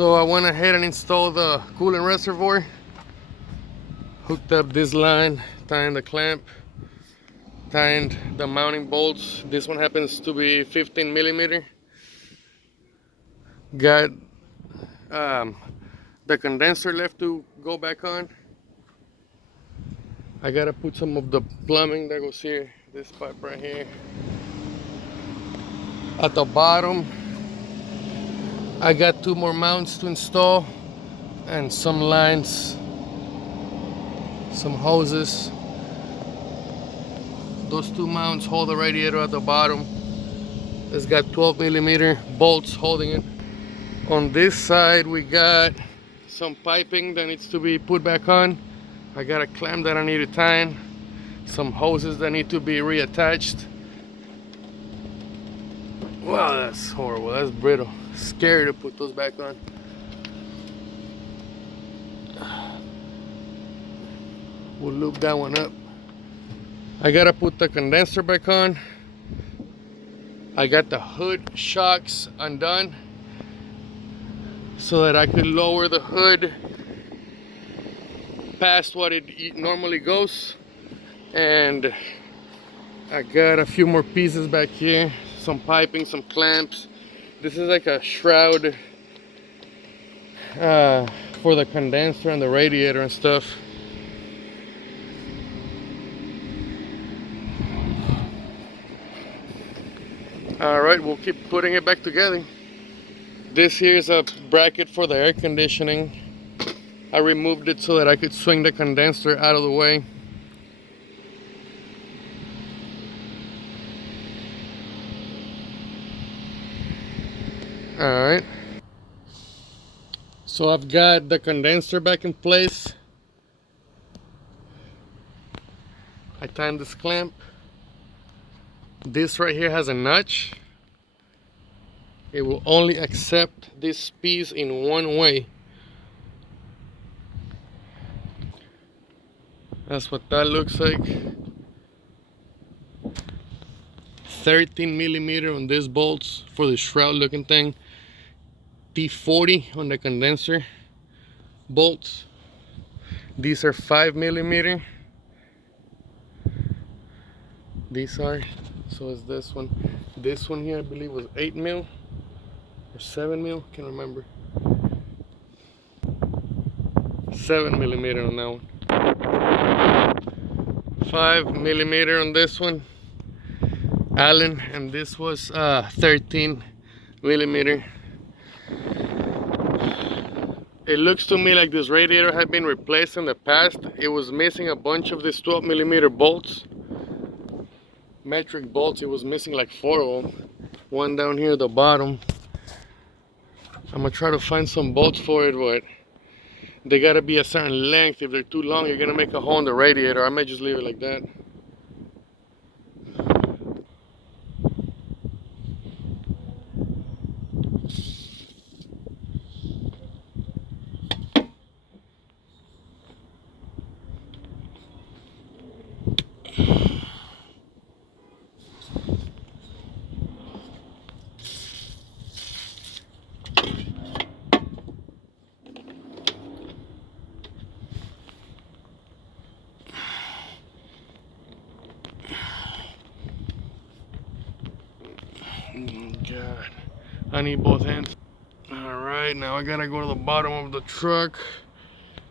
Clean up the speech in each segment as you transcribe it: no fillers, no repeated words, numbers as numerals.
So I went ahead and installed the coolant reservoir, hooked up this line, tying the clamp, tying the mounting bolts. This one happens to be 15 millimeter. Got the condenser left to go back on. I gotta put some of the plumbing that goes here, this pipe right here. At the bottom, I got 2 more mounts to install and some lines, some hoses. Those 2 mounts hold the radiator at the bottom. It's got 12 millimeter bolts holding it. On this side, we got some piping that needs to be put back on. I got a clamp that I need to tie, some hoses that need to be reattached. Wow, that's horrible, that's brittle. Scary to put those back on. We'll loop that one up. I gotta put the condenser back on. I got the hood shocks undone so that I could lower the hood past what it normally goes. And I got a few more pieces back here, some piping, some clamps. This is like a shroud for the condenser and the radiator and stuff. All right, we'll keep putting it back together. This here is a bracket for the air conditioning. I removed it so that I could swing the condenser out of the way. All right. So I've got the condenser back in place. I timed this clamp. This right here has a notch. It will only accept this piece in one way. That's what that looks like. 13 millimeter on these bolts for the shroud looking thing. T40 on the condenser bolts. These are 5 millimeter. These are, so is this one. This one here I believe was 8 mil or 7 mil, can't remember. 7 millimeter on that one. 5 millimeter on this one, Allen, and this was 13 millimeter. It looks to me like this radiator had been replaced in the past. It was missing a bunch of these 12 millimeter bolts, metric bolts. It was missing like 4 of them. One down here at the bottom. I'm gonna try to find some bolts for it, but they gotta be a certain length. If they're too long, you're gonna make a hole in the radiator. I might just leave it like that. God, I need both hands. Alright, now I gotta go to the bottom of the truck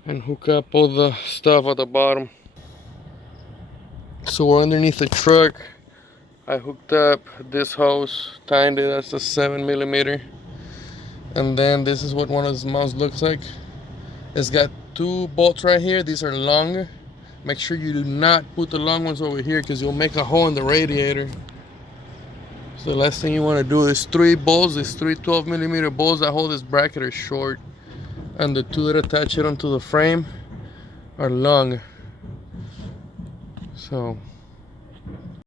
and hook up all the stuff at the bottom. So we're underneath the truck. I hooked up this hose, tied it, that's a 7 millimeter. And then this is what one of the mounts looks like. It's got 2 bolts right here. These are long. Make sure you do not put the long ones over here because you'll make a hole in the radiator. So the last thing you want to do is 3 bolts. These 3 12 millimeter bolts that hold this bracket are short, and the 2 that attach it onto the frame are long. So